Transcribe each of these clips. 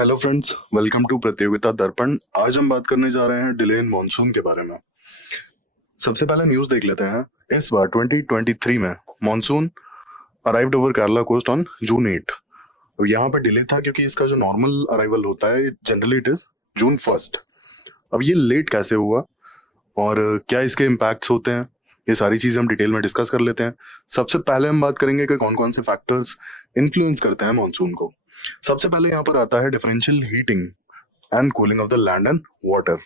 Hello friends, welcome to प्रतियोगिता दर्पण। आज हम बात करने जा रहे हैं डिले इन मॉनसून के बारे में। सबसे पहले न्यूज़ देख लेते हैं। इस बार 2023 में monsoon arrived over Kerala coast on June 8। और यहाँ पर डिले था क्योंकि इसका जो नॉर्मल अराइवल होता है जनरली इट इज जून 1। अब ये लेट कैसे हुआ और क्या इसके इम्पैक्ट्स होते हैं, ये सारी चीज़ें हम डिटेल में डिस्कस कर लेते हैं। सबसे पहले हम बात करेंगे कि कौन कौन से फैक्टर्स इन्फ्लुएंस करते हैं मॉनसून को। सबसे पहले यहाँ पर आता है differential heating and cooling of the land and water.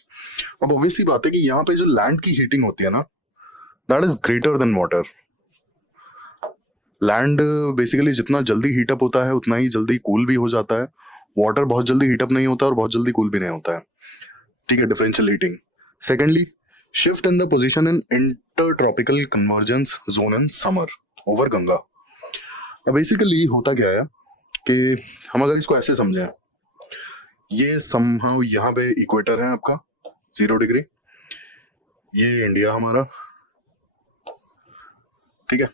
अब ऑब्वियसली बात है कि यहाँ पे जो लैंड की हीटिंग होती है ना, that is greater than water. Land basically जितना जल्दी हीटअप होता है उतना ही जल्दी कूल भी हो जाता है। वाटर बहुत जल्दी हीटअप नहीं होता और बहुत जल्दी कूल भी नहीं होता है। ठीक है, differential heating. Secondly, shift in the position in inter tropical convergence zone in summer over Ganga. अब बेसिकली होता क्या है कि हम अगर इसको ऐसे समझें, ये समहाउ यहाँ पे इक्वेटर है आपका 0 डिग्री, ये इंडिया हमारा। ठीक है,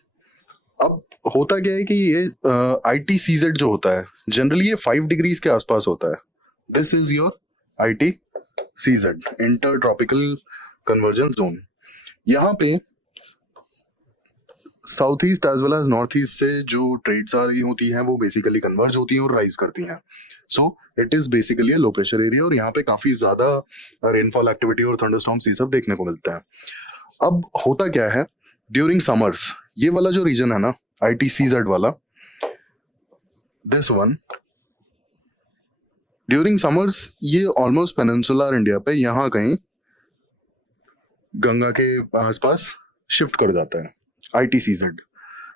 अब होता क्या है कि ये ITCZ जो होता है जनरली ये 5 डिग्रीज के आसपास होता है। This is your ITCZ, inter tropical convergence zone. यहाँ पे south east as well as north east से जो ट्रेड्स आ रही होती हैं वो बेसिकली कन्वर्ज होती हैं और राइज करती हैं। So it is basically low pressure area और यहाँ पे काफी ज्यादा रेनफॉल एक्टिविटी और थंडरस्टॉर्म्स ये सब देखने को मिलता है। अब होता क्या है, ड्यूरिंग समर्स ये वाला जो रीजन है ना, ITCZ वाला, दिस वन, ड्यूरिंग समर्स ये ऑलमोस्ट पेनिनसुलर इंडिया पे यहाँ कहीं गंगा के आसपास शिफ्ट कर जाता है ITCZ।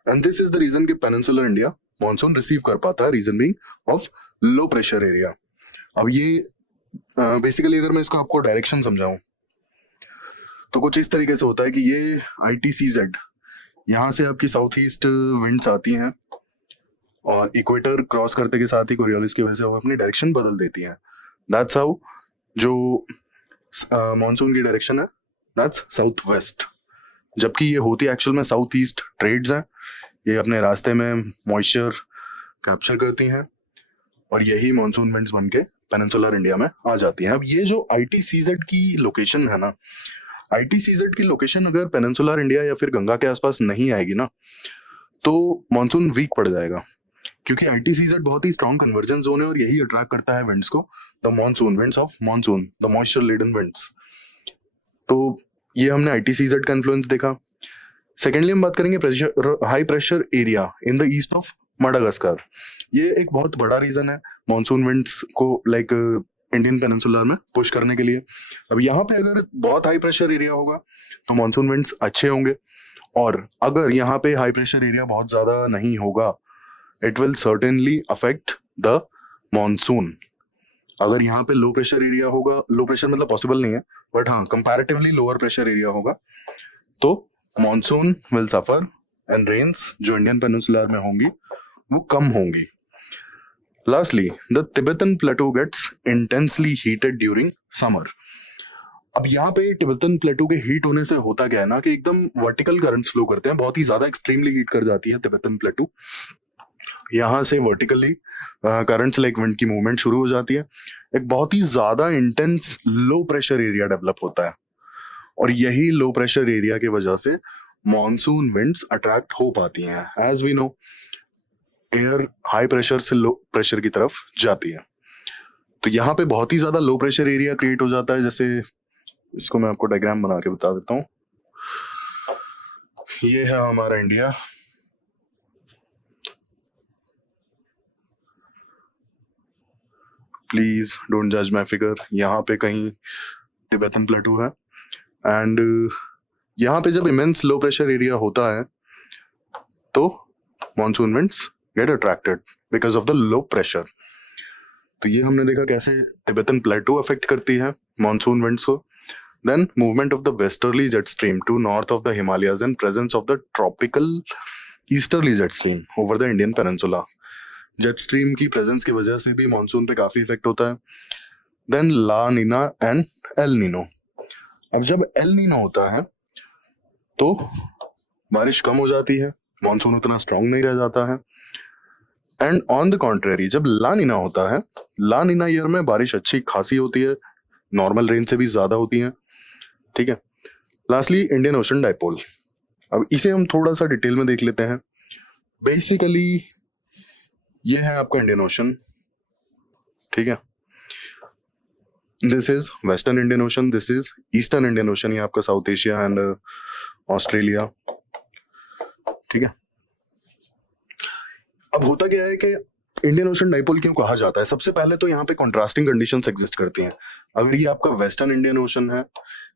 And this is the region कि पेनिनसुलर इंडिया मॉनसून रिसीव कर पाता है, region being of low pressure area. अब ये बेसिकली अगर मैं इसको आपको डायरेक्शन समझाऊं तो कुछ इस तरीके से होता है कि ये ITCZ यहाँ से आपकी साउथ ईस्ट विंड्स आती हैं और इक्वेटर क्रॉस करते के साथ ही कोरियोलिस की वजह से वो अपनी डायरेक्शन बदल देती हैं। दैट्स हाउ जो मॉनसून की डायरेक्शन है, दैट्स साउथ वेस्ट। जबकि ये होती एक्चुअल में साउथ ईस्ट ट्रेड्स हैं, ये अपने रास्ते में मॉइस्चर कैप्चर करती हैं और यही मॉनसून विंड्स बन के पेनिनसुलर इंडिया में आ जाती हैं। अब ये जो ITCZ की लोकेशन है ना, ITCZ की लोकेशन अगर पेनिनसुलर इंडिया या फिर गंगा के आसपास नहीं आएगी ना तो मॉनसून वीक पड़ जाएगा, क्योंकि ITCZ बहुत ही स्ट्रॉन्ग कन्वर्जन जोन है और यही अट्रैक्ट करता है विंड्स को, the monsoon winds of monsoon, the moisture laden winds. तो ये हमने ITCZ का इन्फ्लुएंस देखा। सेकेंडली हम बात करेंगे high pressure area in the east of Madagascar. ये एक बहुत बड़ा रीजन है मॉनसून विंड्स को लाइक इंडियन पेनिनसुलर में पुश करने के लिए। अब यहाँ पे अगर बहुत हाई प्रेशर एरिया होगा तो मॉनसून विंड्स अच्छे होंगे, और अगर यहाँ पे हाई प्रेशर एरिया बहुत ज्यादा नहीं होगा it will certainly affect the monsoon. अगर यहाँ पे लो प्रेशर एरिया होगा, लो प्रेशर मतलब पॉसिबल नहीं है बट हाँ कंपैरेटिवली लोअर प्रेशर एरिया होगा, तो monsoon will suffer and rains जो इंडियन पेनिनसुलर में होंगी वो कम होंगी। Lastly, the Tibetan plateau gets intensely heated during summer. अब यहाँ पे तिब्बतन प्लेटो के हीट होने से होता क्या है ना कि एकदम वर्टिकल करंट्स फ्लो करते हैं, बहुत ही ज्यादा एक्सट्रीमली हीट कर जाती है तिब्बतन प्लेटो। यहाँ से वर्टिकली करंट्स लाइक विंड की मूवमेंट शुरू हो जाती है, एक बहुत ही ज्यादा इंटेंस लो प्रेशर एरिया डेवलप होता है और यही लो प्रेशर एरिया की वजह से मॉनसून विंड्स अट्रैक्ट हो पाती हैं। As we know, air high pressure से लो प्रेशर की तरफ जाती है, तो यहाँ पे बहुत ही ज्यादा लो प्रेशर एरिया क्रिएट हो जाता है। जैसे इसको मैं आपको डायग्राम बना के बता देता हूँ। ये है हमारा इंडिया, प्लीज डोंट जज माई फिगर। यहाँ पे कहीं तिब्बतन प्लेटू है एंड यहाँ पे जब इमेंस लो प्रेशर एरिया होता है तो monsoon winds get attracted because of the low pressure. तो ये हमने देखा कैसे तिब्बतन प्लेटू अफेक्ट करती है मॉनसून विंड्स को। Then movement of the westerly jet stream to north of the Himalayas and presence of the tropical easterly jet stream over the Indian peninsula. Jet stream की presence की वजह से भी मॉनसून पे काफी इफेक्ट होता है। Then La Nina and El Nino. अब जब एल नीनो होता है तो बारिश कम हो जाती है, मॉनसून उतना स्ट्रांग नहीं रह जाता है एंड ऑन द कॉन्ट्रेरी जब ला नीना होता है, ला नीना ईयर में बारिश अच्छी खासी होती है, नॉर्मल रेन से भी ज्यादा होती है, ठीक है। लास्टली इंडियन ओशन डाइपोल, अब इसे हम थोड़ा सा डिटेल में देख लेते हैं। बेसिकली ये है आपका इंडियन ओशन, ठीक है। This is western Indian ocean, this is eastern Indian ocean, ये आपका साउथ एशिया एंड ऑस्ट्रेलिया, ठीक है। अब होता क्या है कि इंडियन ओशन डाइपोल क्यों कहा जाता है? सबसे पहले तो यहाँ पे कॉन्ट्रास्टिंग कंडीशंस एग्जिस्ट करती हैं। अगर ये आपका वेस्टर्न इंडियन ओशन है,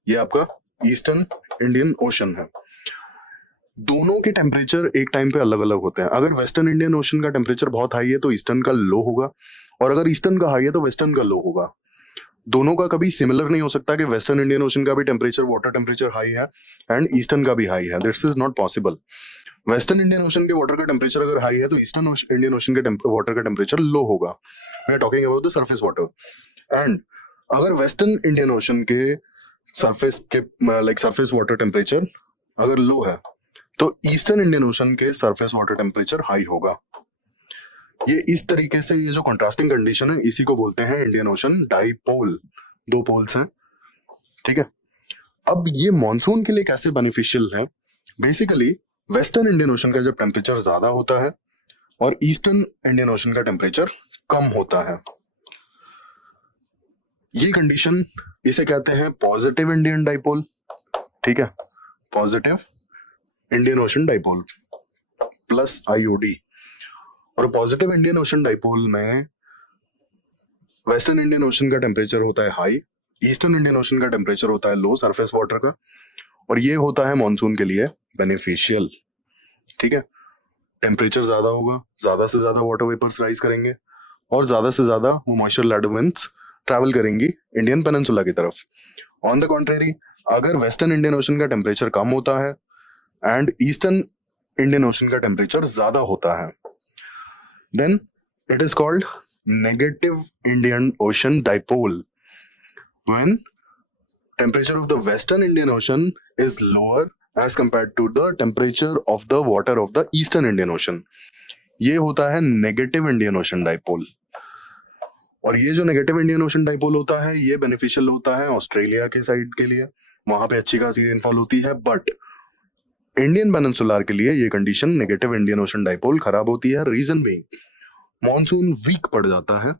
ये आपका ईस्टर्न इंडियन ओशन है, दोनों के टेम्परेचर एक टाइम पे अलग अलग होते हैं। अगर वेस्टर्न इंडियन ओशन का टेम्परेचर बहुत हाई है तो ईस्टर्न का लो होगा, और अगर ईस्टर्न का हाई है तो वेस्टर्न का लो होगा। दोनों का कभी सिमिलर नहीं हो सकता कि वेस्टर्न इंडियन ओशन का भी टेम्परेचर, वाटर टेम्परेचर हाई है एंड ईस्टर्न का भी हाई है। This is not possible. Western Indian ocean के वाटर का टेम्परेचर अगर हाई है तो ईस्टर्न इंडियन ओशन के वाटर का टेम्परेचर लो होगा। We are talking about the surface water. And अगर वेस्टर्न इंडियन ओशन के सरफेस के लाइक सरफेस वाटर टेम्परेचर अगर लो है तो ईस्टर्न इंडियन ओशन के सरफेस वाटर टेम्परेचर हाई होगा। ये इस तरीके से, ये जो कंट्रास्टिंग कंडीशन है इसी को बोलते हैं इंडियन ओशन डाइपोल, दो पोल्स हैं, ठीक है। अब ये मॉनसून के लिए कैसे बेनिफिशियल है? बेसिकली वेस्टर्न इंडियन ओशन का जब टेम्परेचर ज्यादा होता है और ईस्टर्न इंडियन ओशन का टेम्परेचर कम होता है, ये कंडीशन, इसे कहते हैं पॉजिटिव इंडियन डाइपोल, ठीक है। Positive Indian ocean dipole plus IOD. और पॉजिटिव इंडियन ओशन डाइपोल में वेस्टर्न इंडियन ओशन का टेम्परेचर होता है हाई, ईस्टर्न इंडियन ओशन का टेम्परेचर होता है लो सरफेस वाटर का, और ये होता है मॉनसून के लिए बेनिफिशियल, ठीक है। टेम्परेचर ज्यादा होगा, ज्यादा से ज्यादा वाटर वेपर्स राइज करेंगे और ज्यादा से ज्यादा वो मॉइस्चर लैडन विंड्स ट्रैवल करेंगी इंडियन पेनिनसुला की तरफ। ऑन द कॉन्ट्रेरी अगर वेस्टर्न इंडियन ओशन का टेम्परेचर कम होता है एंड ईस्टर्न इंडियन ओशन का टेम्परेचर ज्यादा होता है, then it is called negative Indian ocean dipole, when temperature of the western Indian Ocean is lower as compared to the temperature of the water of the eastern Indian Ocean. ये होता है negative Indian ocean dipole. और ये जो negative Indian ocean dipole होता है ये beneficial होता है ऑस्ट्रेलिया के साइड के लिए, वहां पे अच्छी खासी रेनफॉल होती है। बट इंडियन पेनिनसुलर के लिए ये condition negative Indian ocean dipole खराब होती है। रीजन बीइंग मॉनसून वीक पड़ जाता है,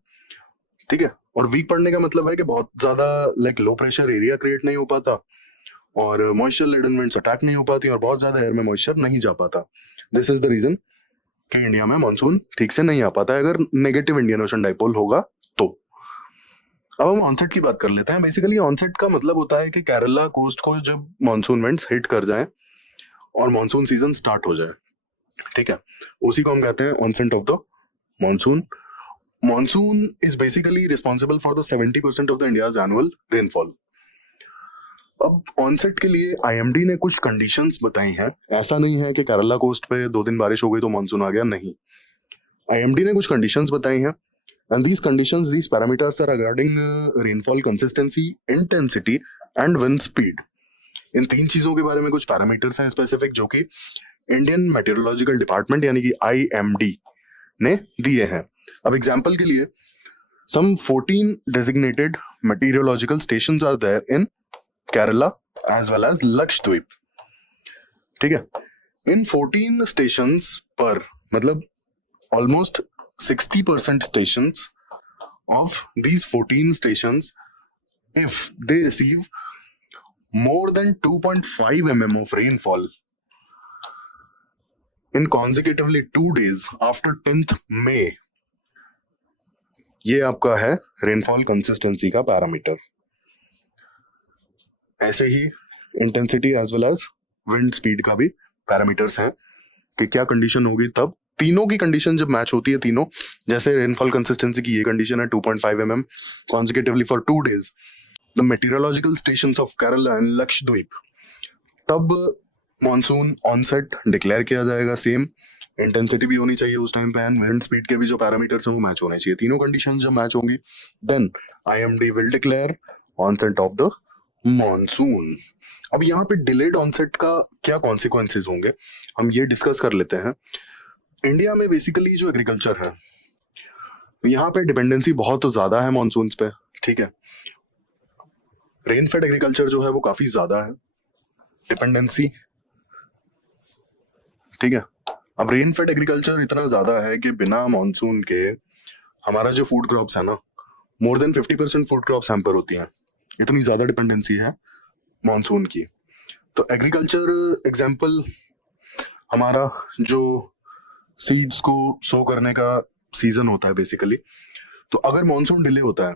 ठीक है। और वीक पड़ने का मतलब है कि बहुत ज्यादा like low pressure area create नहीं हो पाता और मॉइस्चर लेडन विंड्स अटैक नहीं हो पाती और बहुत ज्यादा एयर में मॉइस्चर नहीं जा पाता। दिस इज द रीजन कि इंडिया में मॉनसून ठीक से नहीं आ पाता है अगर नेगेटिव इंडियन ओशन डाइपोल होगा तो। अब हम ऑनसेट की बात कर लेते हैं। बेसिकली ऑनसेट का मतलब होता है कि केरला कोस्ट को जब मॉनसून विंड्स हिट कर जाए और मॉनसून सीजन स्टार्ट हो जाए, ठीक है, उसी को हम कहते हैं onset of the monsoon. Monsoon is basically responsible for the 70% of the India's annual rainfall. अब ऑनसेट के लिए आईएमडी ने कुछ कंडीशंस बताई हैं। ऐसा नहीं है कि केरला कोस्ट पे 2 दिन बारिश हो गई तो मॉनसून आ गया, नहीं। आईएमडी ने कुछ कंडीशंस बताई हैं and these conditions, these parameters are regarding rainfall consistency, intensity and wind speed. इन 3 चीजों के बारे में कुछ पैरामीटर्स हैं स्पेसिफिक जो कि इंडियन मेटेरोलॉजिकल डिपार्टमेंट यानी कि आईएमडी ने दिए हैं। अब एग्जाम्पल के लिए some 14 designated meteorological stations are there in Kerala as well as Lakshadweep, ठीक है। इन 14 stations पर मतलब almost 60% stations of these 14 stations, if they receive more than 2.5 mm of rainfall in consecutively 2 days after 10th May, ये आपका है rainfall consistency का parameter. ऐसे ही intensity as well as wind speed का भी पैरामीटर्स हैं कि क्या कंडीशन होगी तब। तीनों की कंडीशन जब मैच होती है, तीनों, जैसे रेनफॉल कंसिस्टेंसी की ये कंडीशन है 2.5 mm consecutively for 2 days, the meteorological stations of Kerala and Lakshadweep, तब मॉनसून ऑनसेट डिक्लेयर किया जाएगा। सेम इंटेंसिटी भी होनी चाहिए उस टाइम पे एंड विंड स्पीड के भी जो पैरामीटर्स हैं वो मैच होने चाहिए। तीनों कंडीशन जब मैच होंगी then IMD will declare onset of the monsoon. अब यहाँ पे डिलेड ऑनसेट का क्या कॉन्सिक्वेंसेज होंगे हम ये डिस्कस कर लेते हैं। इंडिया में बेसिकली जो एग्रीकल्चर है, यहाँ पे डिपेंडेंसी बहुत ज्यादा है मॉनसून्स पे, ठीक है। रेन फेड एग्रीकल्चर जो है वो काफी ज्यादा है डिपेंडेंसी, ठीक है। अब रेन फेड एग्रीकल्चर इतना ज्यादा है कि बिना मॉनसून के हमारा जो फूड क्रॉप्स है ना, more than 50% food crops hamper होती हैं, इतनी ज्यादा डिपेंडेंसी है मॉनसून की। तो एग्रीकल्चर एग्जाम्पल, हमारा जो सीड्स को सो करने का सीजन होता है बेसिकली, तो अगर मॉनसून डिले होता है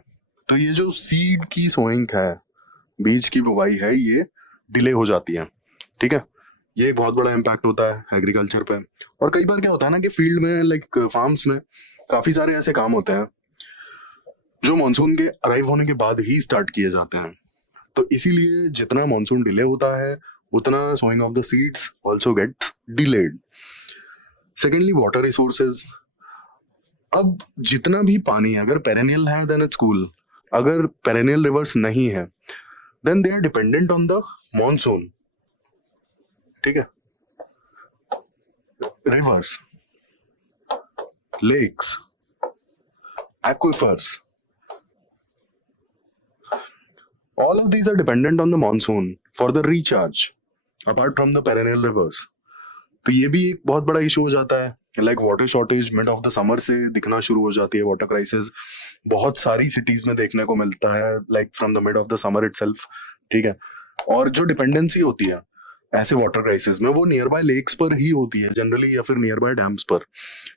तो ये जो सीड की सोइंग है, बीज की बुवाई है, ये डिले हो जाती है, ठीक है। ये एक बहुत बड़ा इम्पैक्ट होता है एग्रीकल्चर पे। और कई बार क्या होता है ना कि फील्ड में लाइक फार्म्स में काफी सारे ऐसे काम होते हैं जो मॉनसून के अराइव होने के बाद ही स्टार्ट किए जाते हैं। तो इसीलिए जितना मॉनसून डिले होता है उतना sowing of the seeds also gets delayed. Secondly, water resources. अब जितना भी पानी अगर पेरेनियल है देन इट्स कूल, अगर पेरेनियल रिवर्स नहीं है then they are dependent on the monsoon, ठीक है। Rivers, lakes, aquifers, all of these are dependent on the monsoon for the recharge apart from the perennial rivers। तो ये भी एक बहुत बड़ा इशू हो जाता है। Like water shortage mid of the summer से दिखना शुरू हो जाती है, वाटर क्राइसिस बहुत सारी सिटीज में देखने को मिलता है, like from the mid of the summer itself, ठीक है। और जो डिपेंडेंसी होती है ऐसे वाटर क्राइसिस में, वो नियर बाय लेक्स पर ही होती है जनरली, या फिर नियर बाय डैम्स पर।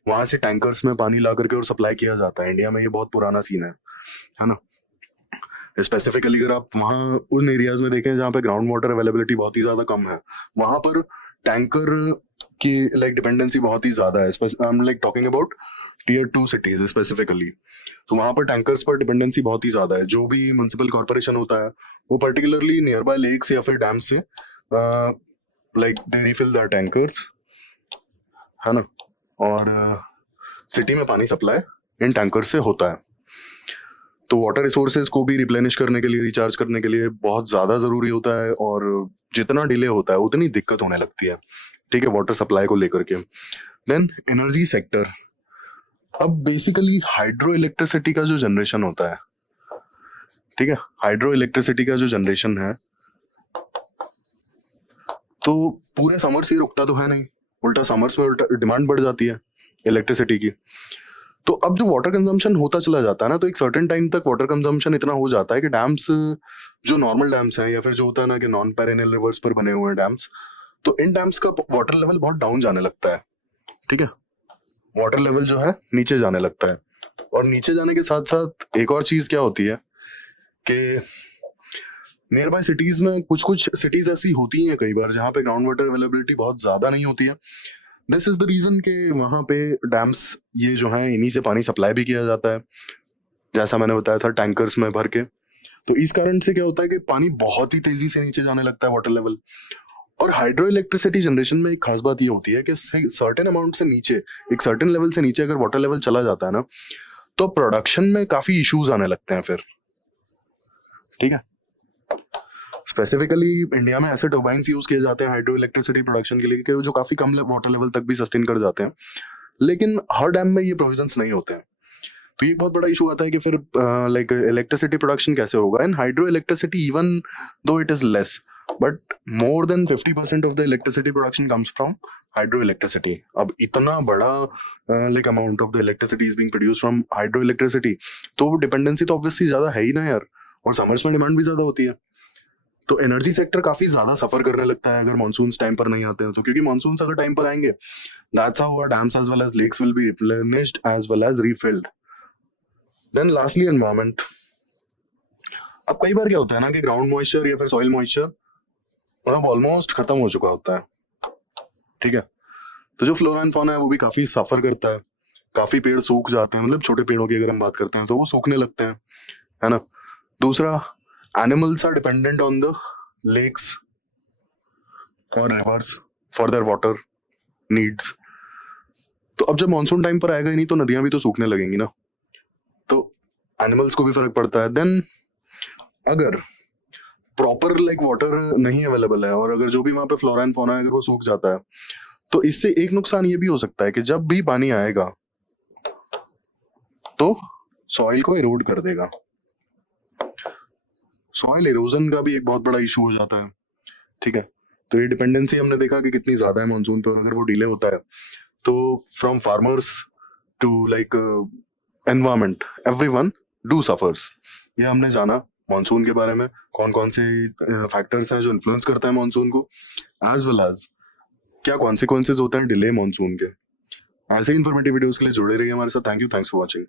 वहां से टैंकर्स में पानी ला करके और सप्लाई किया जाता है। इंडिया में ये बहुत पुराना सीन है ना। स्पेसिफिकली अगर आप वहाँ उन एरियाज में देखें जहाँ पे ग्राउंड वाटर अवेलेबिलिटी बहुत ही ज्यादा कम है, वहां पर टैंकर की लाइक डिपेंडेंसी बहुत ही ज्यादा है। I am like talking about tier 2 cities specifically. तो वहां पर टैंकर्स पर डिपेंडेंसी बहुत ही ज्यादा है। जो भी म्युनिसिपल कॉर्पोरेशन होता है वो पर्टिकुलरली नियर बाय लेक्स या फिर डैम से like they refill the tankers, है ना। और सिटी में पानी सप्लाई इन टैंकर से होता है। तो वाटर रिसोर्सेज को भी रिप्लेनिश करने के लिए, रिचार्ज करने के लिए बहुत ज्यादा जरूरी होता है। और जितना डिले होता है उतनी दिक्कत होने लगती है, ठीक है, वाटर सप्लाई को लेकर के। Then energy sector. अब बेसिकली हाइड्रो इलेक्ट्रिसिटी का जो जनरेशन होता है, ठीक है, हाइड्रो इलेक्ट्रिसिटी का जो जनरेशन है, तो पूरे समर से रुकता तो है नहीं, उल्टा समर्स में उल्टा डिमांड बढ़ जाती है इलेक्ट्रिसिटी की। तो अब जो वाटर कंजम्पशन होता चला जाता है ना, तो एक सर्टेन टाइम तक वाटर कंजम्पशन इतना हो जाता है कि डैम्स, जो नॉर्मल डैम्स हैं या फिर जो होता है ना कि नॉन पेरेनियल रिवर्स पर बने हुए हैं डैम्स, तो इन डैम्स का वाटर लेवल बहुत डाउन जाने लगता है, ठीक है। वाटर लेवल जो है नीचे जाने लगता है। और नीचे जाने के साथ साथ एक और चीज क्या होती है कि नियर बाय सिटीज में कुछ कुछ सिटीज ऐसी होती हैं कई बार जहाँ पे ग्राउंड वाटर अवेलेबिलिटी बहुत ज्यादा नहीं होती है। दिस इज द रीजन कि वहां पे डैम्स ये जो है इन्हीं से पानी सप्लाई भी किया जाता है, जैसा मैंने बताया था, टैंकर्स में भर के। तो इस कारण से क्या होता है कि पानी बहुत ही तेजी से नीचे जाने लगता है वाटर लेवल। और हाइड्रो इलेक्ट्रिसिटी जनरेशन में एक खास बात ये होती है कि सर्टेन अमाउंट से नीचे, एक सर्टेन लेवल से नीचे अगर वाटर लेवल चला जाता है ना, तो प्रोडक्शन में काफी इश्यूज आने लगते हैं फिर, ठीक है। स्पेसिफिकली इंडिया में ऐसे टर्बाइंस यूज किए जाते हैं हाइड्रो इलेक्ट्रिसिटी प्रोडक्शन के लिए कि जो काफी कम वाटर लेवल तक भी सस्टेन कर जाते हैं, लेकिन हर डैम में ये प्रोविजंस नहीं होते हैं। तो ये बहुत बड़ा इशू आता है कि फिर लाइक इलेक्ट्रिसिटी प्रोडक्शन कैसे होगा इन hydro electricity, even though it is less, but more than 50% of the electricity production comes from hydro electricity. अब इतना बड़ा like amount of the electricity is being produced from hydro electricity, तो dependency तो obviously ज्यादा है ही ना यार, और समर्स में डिमांड भी ज्यादा होती है। तो एनर्जी सेक्टर काफी ज्यादा सफर करने लगता है अगर मानसून्स टाइम पर नहीं आते हैं तो, क्योंकि मानसून्स अगर टाइम पर आएंगे, that's how our dams as well as lakes will be replenished as well as refilled. Then lastly environment. अब कई बार क्या होता है ना कि ग्राउंड मॉइस्चर या फिर सॉइल मॉइस्चर मतलब ऑलमोस्ट खत्म हो चुका होता है, ठीक है। तो जो फ्लोरा एंड फौना है वो भी काफी सफर करता है, काफी पेड़ सूख जाते हैं, मतलब छोटे पेड़ों की अगर हम बात करते हैं तो वो सूखने लगते हैं, है ना। दूसरा, animals are dependent on the lakes और rivers for their water needs. तो अब जब मानसून टाइम पर आएगा ही नहीं तो नदियां भी तो सूखने लगेंगी ना, तो एनिमल्स को भी फर्क पड़ता है। देन अगर प्रॉपर लाइक वाटर नहीं अवेलेबल है और अगर जो भी वहां पे फ्लोरा एंड फौना है अगर वो सूख जाता है, तो इससे एक नुकसान ये भी हो सकता है कि जब भी पानी आएगा तो सॉइल को इरोड कर देगा। सॉइल इरोजन का भी एक बहुत बड़ा इशू हो जाता है, ठीक है। तो ये डिपेंडेंसी हमने देखा कि कितनी ज्यादा है मानसून पे, और अगर वो डिले होता है तो from farmers to like environment everyone do suffers. ये हमने जाना मानसून के बारे में, कौन कौन से फैक्टर्स हैं जो इन्फ्लुएंस करता है मानसून को, एज वेल एज क्या कॉन्सिक्वेंसेज होते हैं डिले मानसून के। ऐसे ही इन्फॉर्मेटिव वीडियोस के लिए जुड़े रहिए हमारे साथ। Thank you, thanks for watching.